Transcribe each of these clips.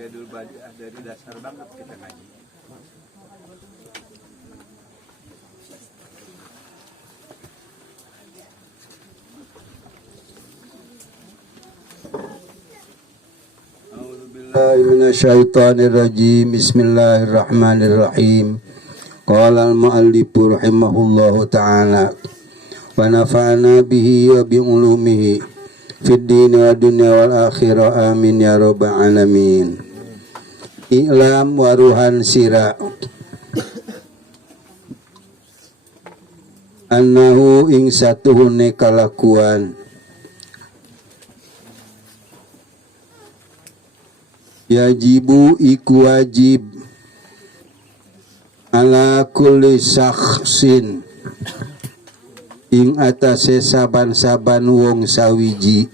Jadul badiah dari dasar banget kita ngaji. Minasyaitonirrajim. Bismillahirrahmanirrahim. Qala al-mu'allifu rahimahullahu ta'ala wa nafa'ana bihi wa bi ulumihi fid dini wa dunya wal akhirah amin ya rabbal alamin. I'lam wa ruhan sira annahu ing satuhune kalakuan yajibu iku wajib ala kulli syakhsin ing atase saban-saban wong sawiji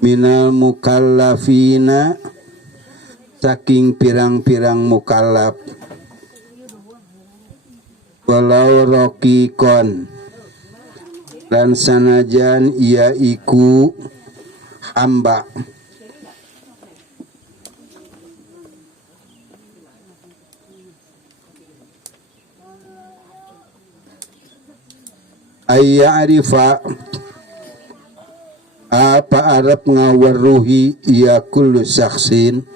minal mukallafina saking pirang-pirang mukallaf walau rokikon dan sanajan ia iku hamba ayya'rifa apa arab ngawaruhi ia kullu syaksin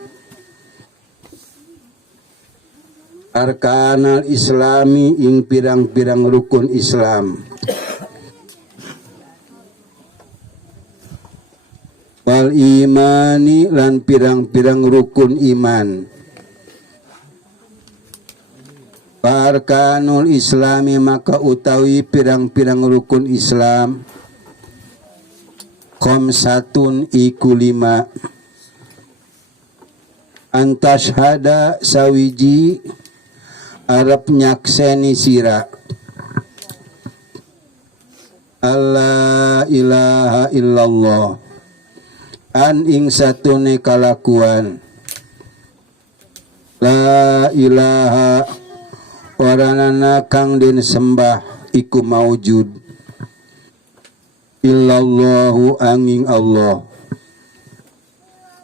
arkanal islami ing pirang-pirang rukun Islam wal imani lan pirang-pirang rukun iman. Arkanul islami maka utawi pirang-pirang rukun Islam khamsatun iku 5 antashhada sawiji arep nyakseni sira alla ilaha illallah an ing satune kalakuan la ilaha waranana kang den sembah iku maujud illallahu angin Allah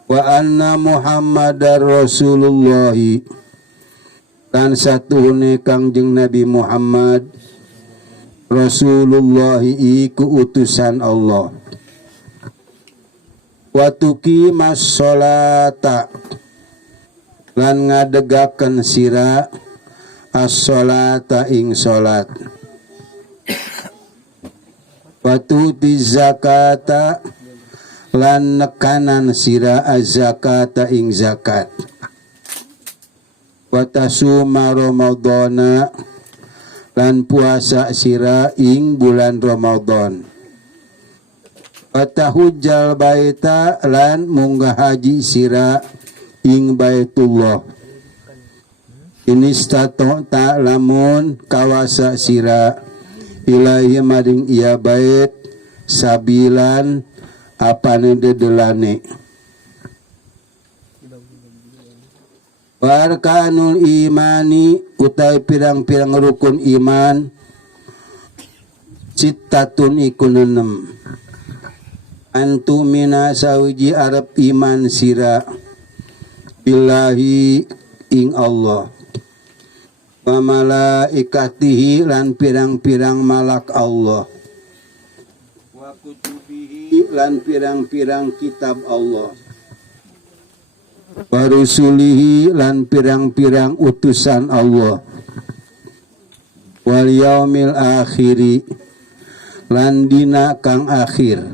wa anna muhammadar rasulullah dan satuhune kangjeng Nabi Muhammad Rasulullah iku utusan Allah wa tuqimas sholata lan ngadegaken sira as-sholata ing sholat wa tuti zakata lan nekanan sira az-zakata ing zakat wa tasuma ramadhana lan puasa sira ing bulan Ramadan wa tahujjal baita lan munggah haji sira ing baitullah ini stato ta lamun kawasa sira ilahi maring iya bait sabilan apane dedelane warkanul imani utai pirang-pirang rukun iman cittatun iku 6 antumina sawiji arab iman sira billahi ing Allah wa malaikatihi lan pirang-pirang malak Allah wa kutubihi lan pirang-pirang kitab Allah wa rusulihi lan pirang-pirang utusan Allah wal yaumil akhiri lan dina kang akhir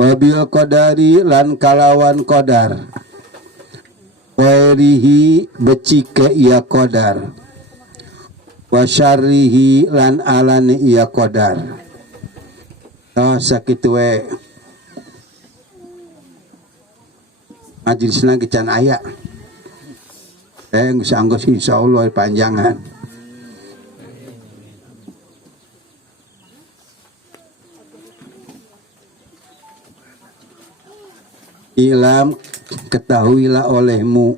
wabil qadari lan kalawan qadar wairihi becike iya qadar wasyarrihi lan alane iya qadar sakitu we majelisna gecan aya geus anggos insyaallah panjangan ilam ketahuilah olehmu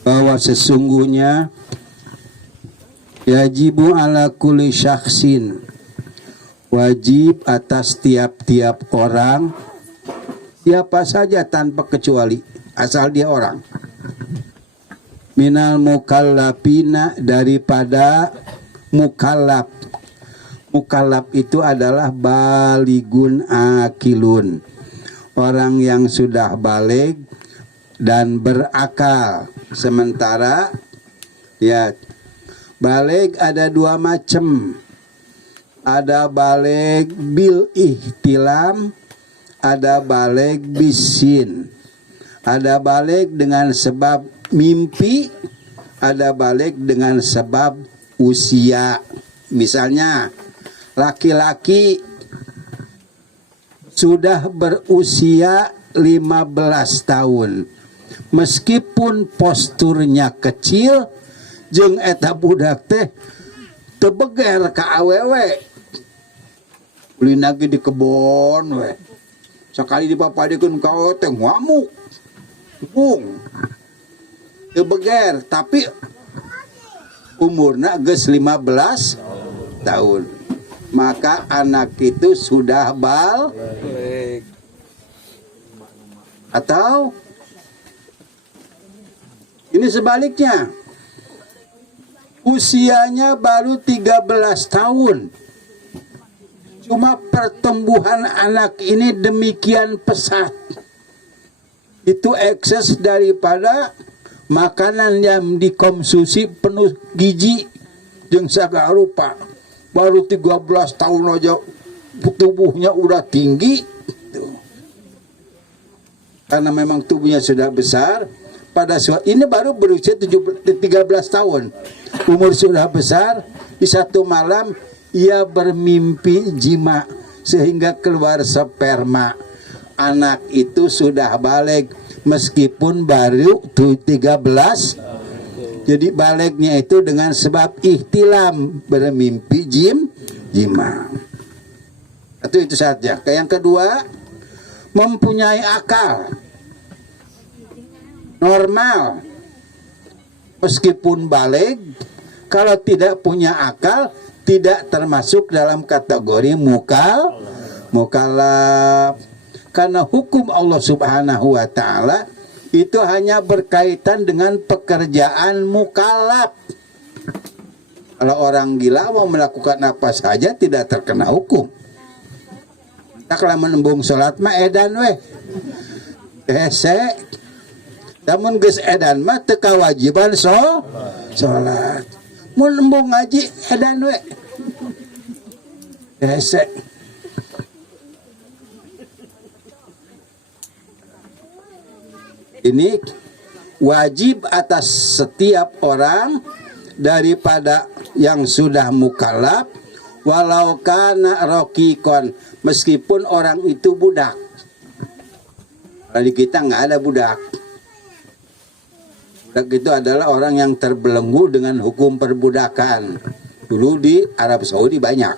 bahwa bahwa sesungguhnya yajibu ala kulli syakhsin, wajib atas tiap-tiap orang, siapa saja tanpa kecuali, asal dia orang, minal mukallafina, daripada mukallaf. Mukallaf itu adalah baligun akilun, orang yang sudah baligh dan berakal. Sementara ya, baligh ada dua macam. Ada baligh bil ihtilam, ada baligh bisin. Ada baligh dengan sebab mimpi, ada baligh dengan sebab usia. Misalnya laki-laki sudah berusia 15 tahun, meskipun posturnya kecil, jeung eta budak teh tebeger ka awewe, ulina ge di kebon we, sakali dipapadekeun ka teh ngamuk, bung, tebeger, tapi umurna geus 15 tahun, maka anak itu sudah baligh. Atau ini sebaliknya, usianya baru 13 tahun, cuma pertumbuhan anak ini demikian pesat, itu ekses daripada makanan yang dikonsumsi penuh gizi jeung sagala rupa. Baru 13 tahun aja tubuhnya udah tinggi, karena memang tubuhnya sudah besar. Pada suatu ini baru berusia 13 tahun, umur sudah besar. Di satu malam ia bermimpi jima sehingga keluar sperma. Anak itu sudah baligh meskipun baru 13. Jadi balighnya itu dengan sebab ihtilam, bermimpi jima. Itu saja. Yang kedua, mempunyai akal normal, meskipun baligh, kalau tidak punya akal tidak termasuk dalam kategori mukallaf. Karena hukum Allah Subhanahu wa taala itu hanya berkaitan dengan pekerjaan mukallaf. Kalau orang gila mau melakukan apa saja tidak terkena hukum. Tak lah menembung salat mah edan we. Hese. Namun geus edan mah teu kawajiban salat. Mun embung ngaji edan we. Hese. Ini wajib atas setiap orang daripada yang sudah mukallaf, walau kana rokikon, meskipun orang itu budak. Di kita nggak ada budak. Budak itu adalah orang yang terbelenggu dengan hukum perbudakan. Dulu di Arab Saudi banyak.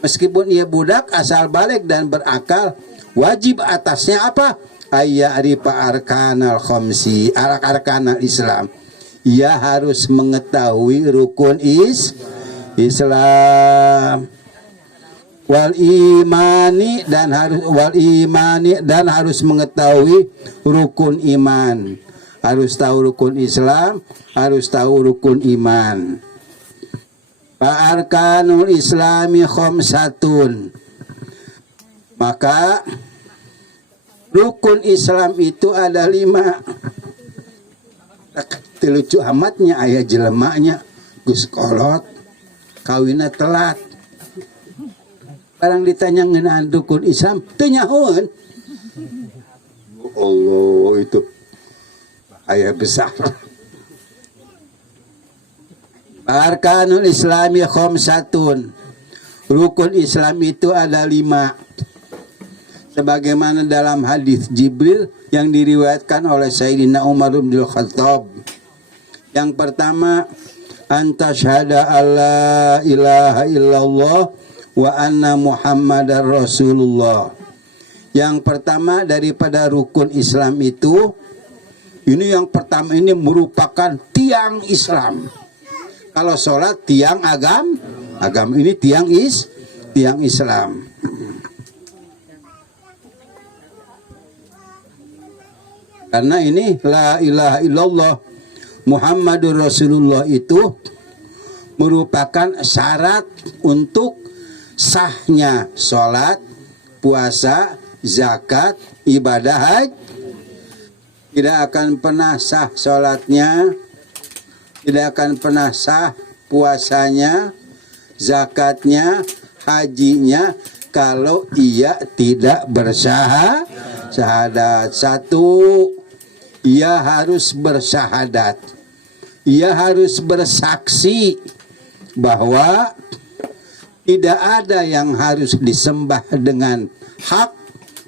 Meskipun ia budak, asal baligh dan berakal, wajib atasnya apa? Ayya'rifa arkanal khamsi, arkanal Islam. Ia harus mengetahui rukun Islam, wal imani dan harus mengetahui rukun iman. Harus tahu rukun Islam, harus tahu rukun iman. Fa arkanul Islami khamsatun. Maka rukun Islam itu ada 5. Lucu amatnya ayah jelemanya gus kolot kawinnya telat. Barang ditanya ngeunaan rukun Islam teu nyahoeun. Allah, itu ayah besar. Arkanul Islami khamsatun. Rukun Islam itu ada 5. Sebagaimana dalam hadis Jibril yang diriwayatkan oleh Sayyidina Umar bin Khattab. Yang pertama, antasyhada alla ilaha illallah wa anna Muhammadar Rasulullah. Yang pertama daripada rukun Islam itu Ini yang pertama, ini merupakan tiang Islam. Kalau sholat tiang agam ini tiang Islam. Karena ini la ilaha illallah Muhammadur Rasulullah itu merupakan syarat untuk sahnya sholat, puasa, zakat, ibadah haji. Tidak akan pernah sah sholatnya, tidak akan pernah sah puasanya, zakatnya, hajinya kalau ia tidak bersyahadat. Satu, ia harus bersyahadat. Ia harus bersaksi bahwa tidak ada yang harus disembah dengan hak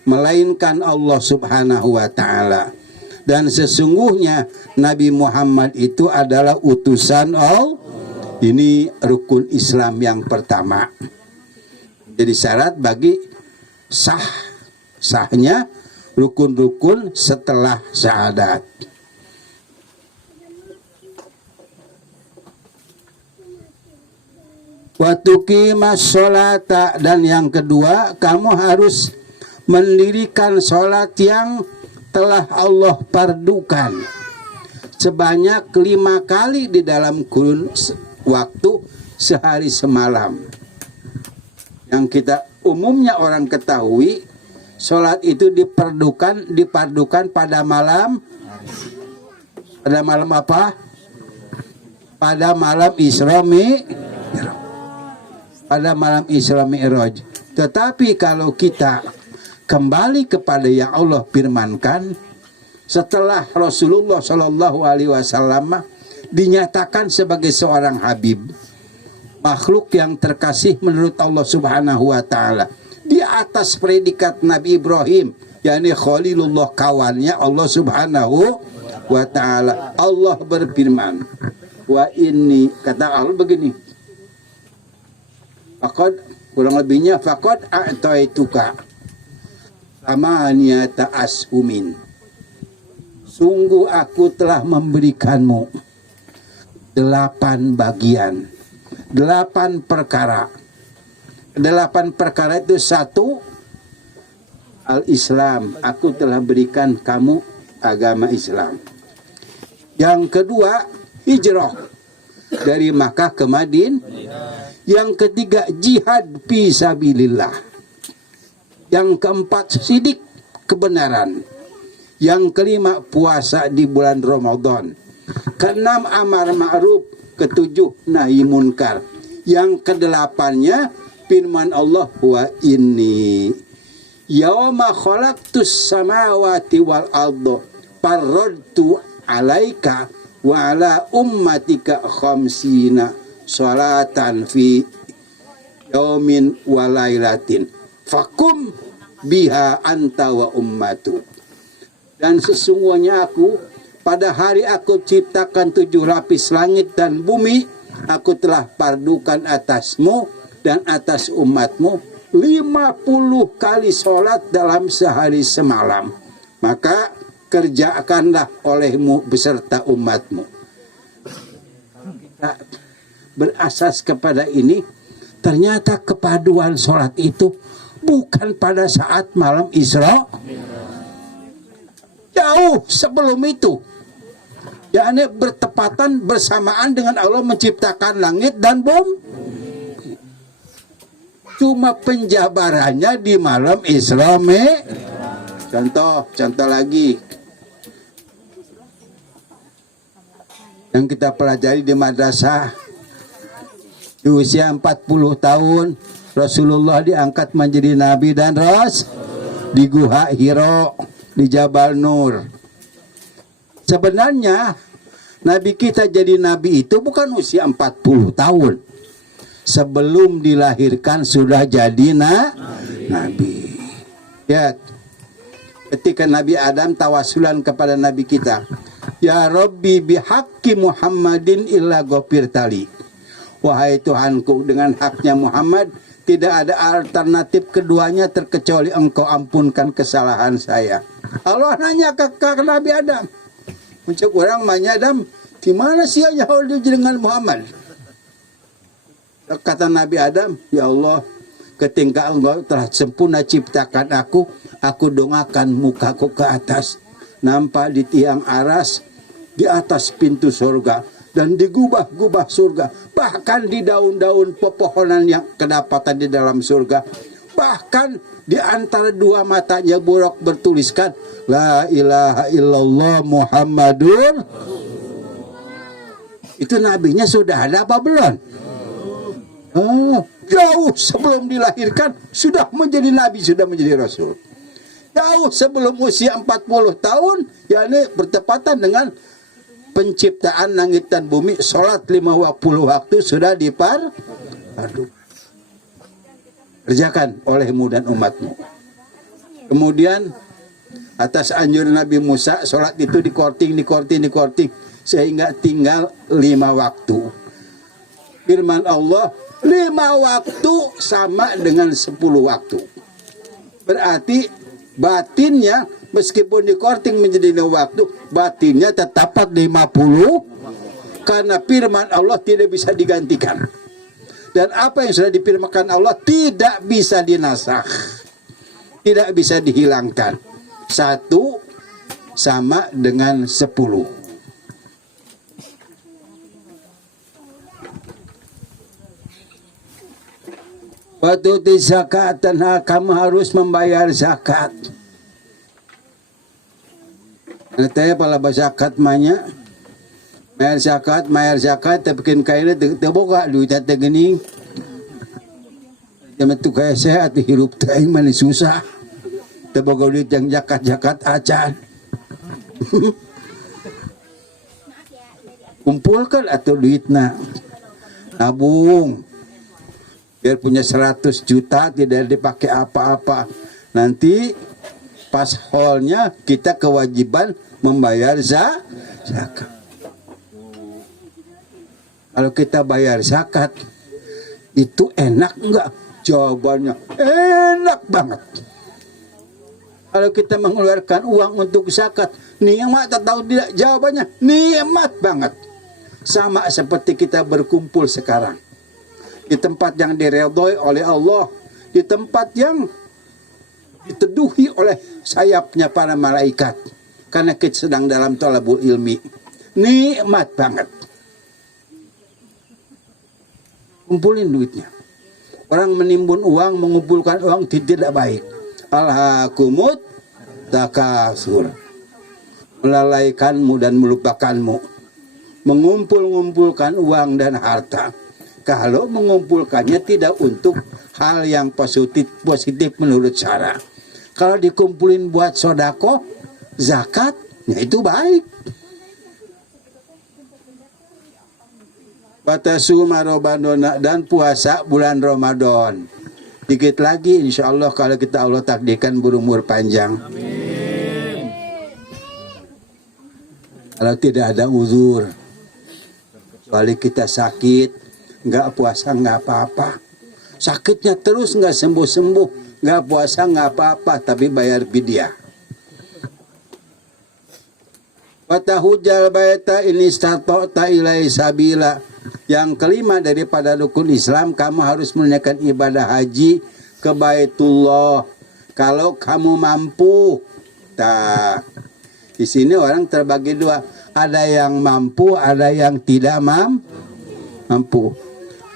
melainkan Allah Subhanahu wa taala. Dan sesungguhnya Nabi Muhammad itu adalah utusan Allah. Ini rukun Islam yang pertama. Jadi syarat bagi sahnya rukun-rukun setelah syahadat. Wa tuqimas sholata, dan yang kedua kamu harus mendirikan sholat yang telah Allah pardukan sebanyak 5 kali di dalam kurun waktu sehari semalam. Yang kita umumnya orang ketahui, sholat itu dipardukan pada malam apa? Pada malam Isra Mi'raj. Tetapi kalau kita kembali kepada yang Allah firmankan, setelah Rasulullah Shallallahu Alaihi Wasallam dinyatakan sebagai seorang habib, makhluk yang terkasih menurut Allah Subhanahu Wa Taala, di atas predikat Nabi Ibrahim, yakni Khalilullah, kawannya Allah Subhanahu Wa Taala. Allah berfirman, wa inni, kata Allah begini, kurang lebihnya faqad a'taituka samaniyata ashumin, sungguh aku telah memberikanmu 8 bagian, 8 perkara. 8 perkara itu, 1, al-Islam, aku telah berikan kamu agama Islam. Yang kedua, hijrah dari Makkah ke Madinah. Yang ketiga, jihad fi sabilillah. Yang keempat, sidik kebenaran. Yang kelima, puasa di bulan Ramadan. Keenam, amar ma'ruf. Ketujuh, nahi munkar. Yang kedelapannya, firman Allah, wa inni yauma khalaqtus samawati wal arda farradtu alaika wa ala ummatika khamsina sholatan fi yaumin walailatin fakum biha anta wa ummatu. Dan sesungguhnya aku, pada hari aku ciptakan 7 lapis langit dan bumi, aku telah pardukan atasmu dan atas umatmu 50 kali sholat dalam sehari semalam. Maka kerjakanlah olehmu beserta umatmu. Kita berasas kepada ini, ternyata kepaduan sholat itu bukan pada saat malam Isra, jauh sebelum itu, yakni bertepatan bersamaan dengan Allah menciptakan langit dan bumi. Cuma penjabarannya di malam Isra Contoh lagi yang kita pelajari di madrasah. Di usia 40 tahun Rasulullah diangkat menjadi nabi dan rasul di Gua Hira di Jabal Nur. Sebenarnya nabi kita jadi nabi itu bukan usia 40 tahun. Sebelum dilahirkan sudah jadi nabi. Ya, ketika Nabi Adam tawasulan kepada nabi kita, ya Rabbi bihaqqi Muhammadin illa ghafirtali. Wahai Tuhanku, dengan haknya Muhammad tidak ada alternatif keduanya terkecuali engkau ampunkan kesalahan saya. Allah nanya ke Nabi Adam, Mencek orang manyadam, di mana sih jauh dengan Muhammad? Kata Nabi Adam, ya Allah, ketika engkau telah sempurna ciptakan aku dongakan mukaku ke atas. Nampak di tiang aras, di atas pintu surga, dan digubah-gubah surga. Bahkan di daun-daun pepohonan yang kedapatan di dalam surga. Bahkan di antara dua matanya buruk bertuliskan, La ilaha illallah Muhammadur. Itu nabinya sudah ada apa belum? Jauh sebelum dilahirkan sudah menjadi nabi, sudah menjadi rasul. Jauh sebelum usia 40 tahun, yakni bertepatan dengan penciptaan langit dan bumi, sholat 50 waktu sudah kerjakan olehmu dan umatmu. Kemudian atas anjuran Nabi Musa, sholat itu dikorting sehingga tinggal 5 waktu. Firman Allah, 5 waktu sama dengan 10 waktu. Berarti batinnya meskipun dikorting menjadi 5 waktu, batinnya tetap 50 karena firman Allah tidak bisa digantikan. Dan apa yang sudah difirmankan Allah tidak bisa dinasakh, tidak bisa dihilangkan. 1 sama dengan 10. Waktu zakat, kamu harus membayar zakat. Nanti pala zakat manya, mayar zakat, tapi kan kaya terbuka duit tak gini. Jangan tu kaya sehat hirup tak mana susah. Terbuka duit yang zakat acan. Kumpulkan atau duitnya, nabung. Biar punya 100 juta tidak dipakai apa-apa. Nanti pas haulnya kita kewajiban membayar zakat. Kalau kita bayar zakat, itu enak enggak? Jawabannya enak banget. Kalau kita mengeluarkan uang untuk zakat, nikmat atau tidak? Jawabannya nikmat banget. Sama seperti kita berkumpul sekarang. Di tempat yang diredhoi oleh Allah, di tempat yang diteduhi oleh sayapnya para malaikat, karena kita sedang dalam thalabul ilmi. Nikmat banget. Kumpulin duitnya. Orang menimbun uang, mengumpulkan uang tidak baik. Alhaakumut takasur, melalaikanmu dan melupakanmu. Mengumpulkan uang dan harta, kalau mengumpulkannya tidak untuk hal yang positif menurut syara. Kalau dikumpulin buat sodako, zakat, ya itu baik. Batasuma Ramadan, dan puasa bulan Ramadan. Dikit lagi insya Allah kalau kita Allah takdirkan berumur panjang. Amin. Kalau tidak ada uzur, kecuali kita sakit, nggak puasa nggak apa-apa. Sakitnya terus nggak sembuh-sembuh, nggak puasa nggak apa-apa, tapi bayar fidyah. Watahujal baita ini stata'ta ilai sabila. Yang kelima daripada rukun Islam, kamu harus menunaikan ibadah haji ke Baitullah kalau kamu mampu. Di sini orang terbagi dua, ada yang mampu, ada yang tidak mampu.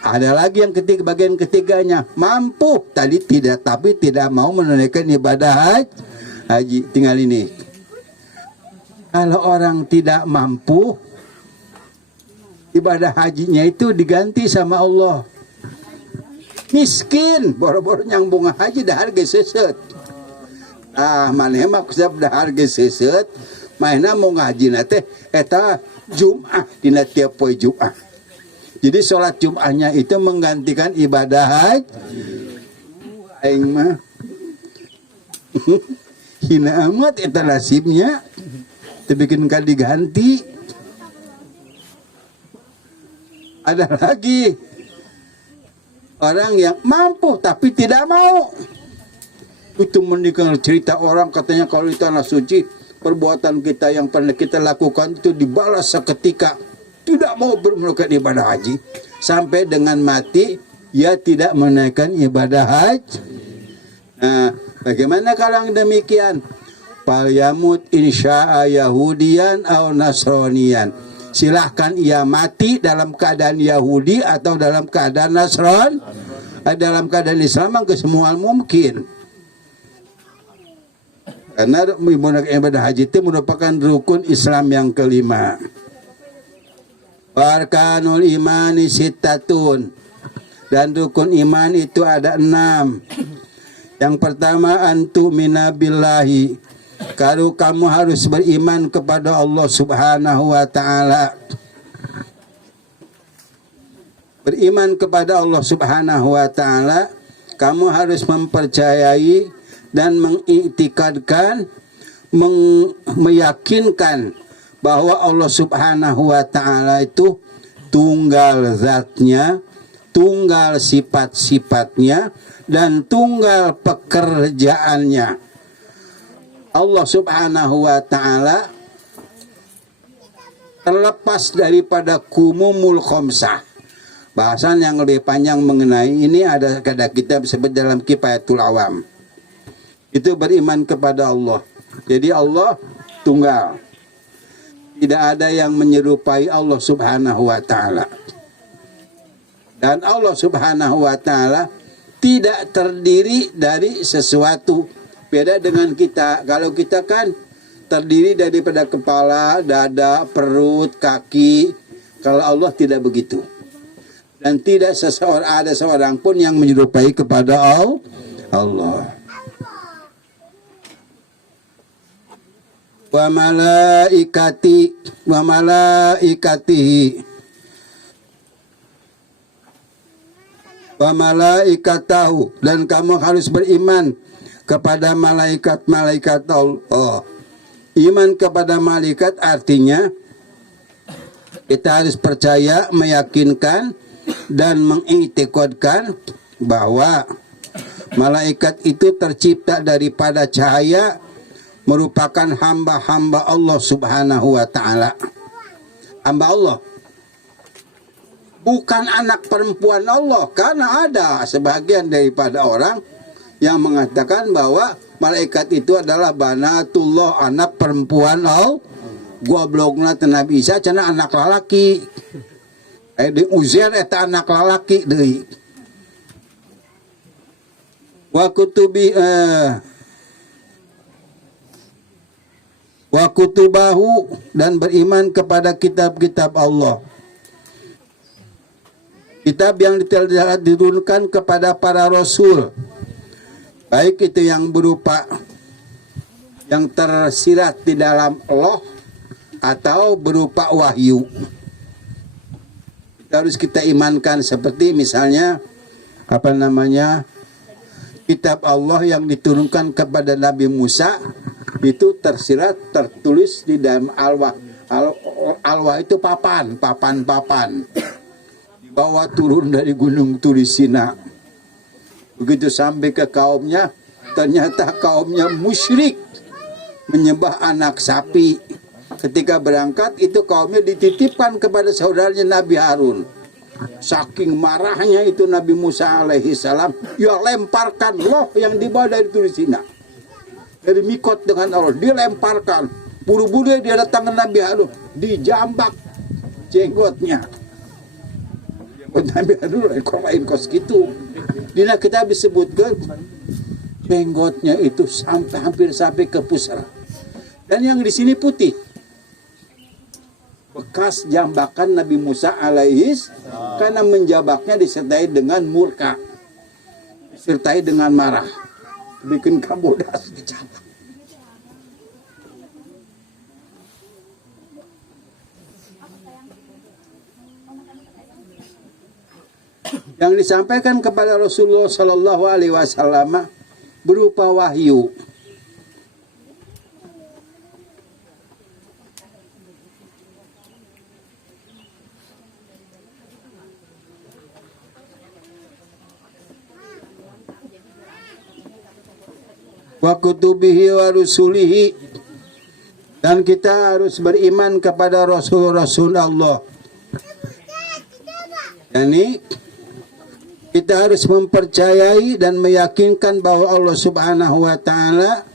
Ada lagi yang bagian ketiganya mampu tadi tidak, tapi tidak mau menunaikan ibadah haji. Tinggal ini, kalau orang tidak mampu, ibadah hajinya itu diganti sama Allah. Miskin, boro-boro nyambung haji dah harga seset. Maneh mah kusap dah harga seset, mainna mau ngaji nate eta Jumat dina tiap poe Jumat. Jadi sholat Jumatnya itu menggantikan ibadah haji. Aing mah hina amat eta nasibnya, dibikin kan diganti. Ada lagi orang yang mampu tapi tidak mau. Itu mendengar cerita orang katanya kalau di tanah suci perbuatan kita yang pernah kita lakukan itu dibalas seketika. Tidak mau melakukan ibadah haji sampai dengan mati ia tidak menunaikan ibadah haji. Nah, bagaimana kalau yang demikian? Falyamut insya'a Yahudiyan atau Nasraniyan. Silahkan ia mati dalam keadaan Yahudi atau dalam keadaan Nasran. Dalam keadaan Islam ke semua mungkin. Karena ibadah haji itu merupakan rukun Islam yang kelima. Arkanul imani sittatun. Dan rukun iman itu ada 6. Yang pertama antu'mina billahi. Kalau kamu harus beriman kepada Allah Subhanahu wa ta'ala. Beriman kepada Allah Subhanahu wa ta'ala, kamu harus mempercayai dan mengiktikadkan, meyakinkan bahwa Allah Subhanahu wa ta'ala itu tunggal zatnya, tunggal sifat-sifatnya, dan tunggal pekerjaannya. Allah Subhanahu wa ta'ala terlepas daripada kumumul khomsah. Bahasan yang lebih panjang mengenai ini ada kitab sebut dalam Kifayatul Awam. Itu beriman kepada Allah. Jadi Allah tunggal. Tidak ada yang menyerupai Allah Subhanahu wa ta'ala. Dan Allah Subhanahu wa ta'ala tidak terdiri dari sesuatu. Beda dengan kita. Kalau kita kan terdiri daripada kepala, dada, perut, kaki. Kalau Allah tidak begitu. Dan tidak ada seorang pun yang menyerupai kepada Allah. Wa malaikatihi wa malaikatahu, dan kamu harus beriman kepada malaikat-malaikat Allah. Iman kepada malaikat artinya kita harus percaya, meyakinkan dan mengiktikadkan bahwa malaikat itu tercipta daripada cahaya, merupakan hamba-hamba Allah Subhanahu wa ta'ala. Hamba Allah, bukan anak perempuan Allah. Karena ada sebagian daripada orang yang mengatakan bahwa malaikat itu adalah banatullah, anak perempuan Allah. Goblokna teh Nabi Isa cenah anak lalaki. Di Uzair eta anak lalaki deui. Wa kutubahu, dan beriman kepada kitab-kitab Allah. Kitab yang diturunkan kepada para rasul. Baik itu yang berupa yang tersirat di dalam Allah atau berupa wahyu. Harus kita imankan, seperti misalnya kitab Allah yang diturunkan kepada Nabi Musa itu tersirat, tertulis di dalam alwah. Alwah itu papan. Dibawa turun dari gunung Turisina. Begitu sampai ke kaumnya, ternyata kaumnya musyrik, menyembah anak sapi. Ketika berangkat itu kaumnya dititipkan kepada saudaranya Nabi Harun. Saking marahnya itu Nabi Musa alaihi salam, ya lemparkan loh yang dibawa dari Turisina, dari mikot dengan Allah, dilemparkan. Buru-buru dia datang ke Nabi Harun, dijambak jenggotnya. Nabi Harun lain kos gitu. Dina kita disebutkan jenggotnya itu hampir sampai ke pusar. Dan yang di sini putih. Bekas jambakan Nabi Musa alaihis, karena menjambaknya disertai dengan murka, disertai dengan marah, bikin kabodas dijambak. Yang disampaikan kepada Rasulullah Sallallahu Alaihi Wasallam berupa wahyu. Wa kutubihi wa rusulihi, Dan kita harus beriman kepada Rasul-Rasul Allah. Yani kita harus mempercayai dan meyakinkan bahwa Allah Subhanahu wa taala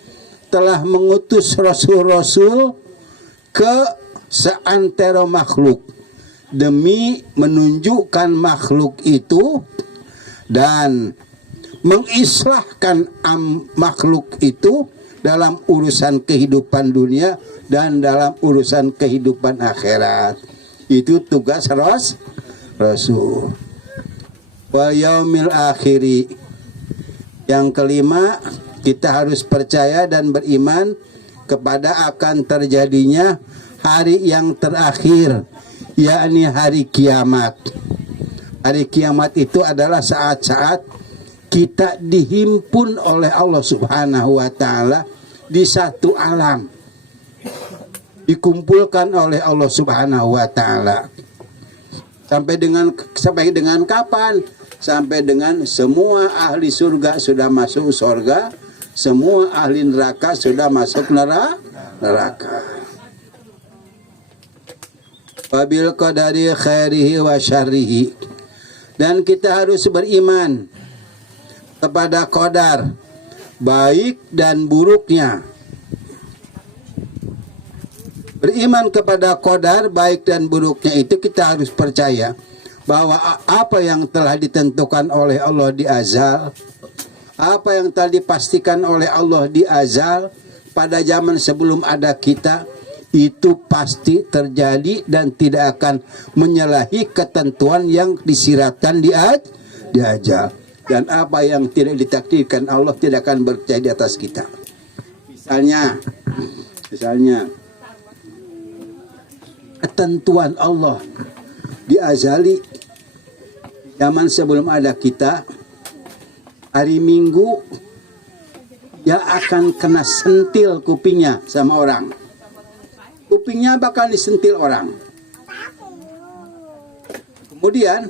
telah mengutus rasul-rasul ke seantero makhluk demi menunjukkan makhluk itu dan mengislahkan makhluk itu dalam urusan kehidupan dunia dan dalam urusan kehidupan akhirat. Itu tugas rasul. Wal yaumil akhiri. Yang kelima, kita harus percaya dan beriman kepada akan terjadinya hari yang terakhir, yakni hari kiamat. Hari kiamat itu adalah saat-saat kita dihimpun oleh Allah Subhanahu wa taala di satu alam. Dikumpulkan oleh Allah Subhanahu wa taala. Sampai dengan kapan? Sampai dengan semua ahli surga sudah masuk surga, semua ahli neraka sudah masuk neraka. Wabil qadari khairihi wa syarrihi. Dan kita harus beriman kepada qadar, baik dan buruknya. Beriman kepada qadar, baik dan buruknya itu kita harus percaya bahwa apa yang telah ditentukan oleh Allah di azal, apa yang telah dipastikan oleh Allah di azal pada zaman sebelum ada kita, itu pasti terjadi dan tidak akan menyalahi ketentuan yang disiratkan di azal. Dan apa yang tidak ditakdirkan Allah tidak akan berjaya di atas kita. Misalnya ketentuan Allah di azali zaman sebelum ada kita, hari Minggu dia akan kena sentil kupingnya sama orang. Kupingnya bakal disentil orang. Kemudian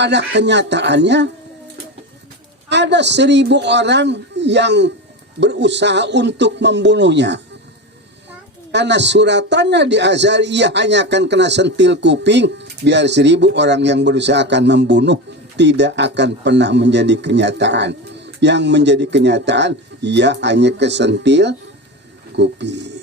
pada kenyataannya ada 1.000 orang yang berusaha untuk membunuhnya. Karena suratannya di azal ia hanya akan kena sentil kuping, biar 1.000 orang yang berusaha akan membunuh tidak akan pernah menjadi kenyataan. Yang menjadi kenyataan ia hanya kesentil kuping.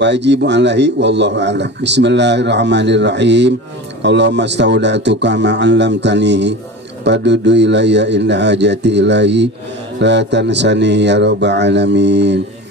Wajib alaihi wallahu a'lam. Bismillahirrahmanirrahim. Allahumma astaudatuka ma 'allamtani fadudu ilayya inna hajati ilahi la tansani ya rabbal alamin.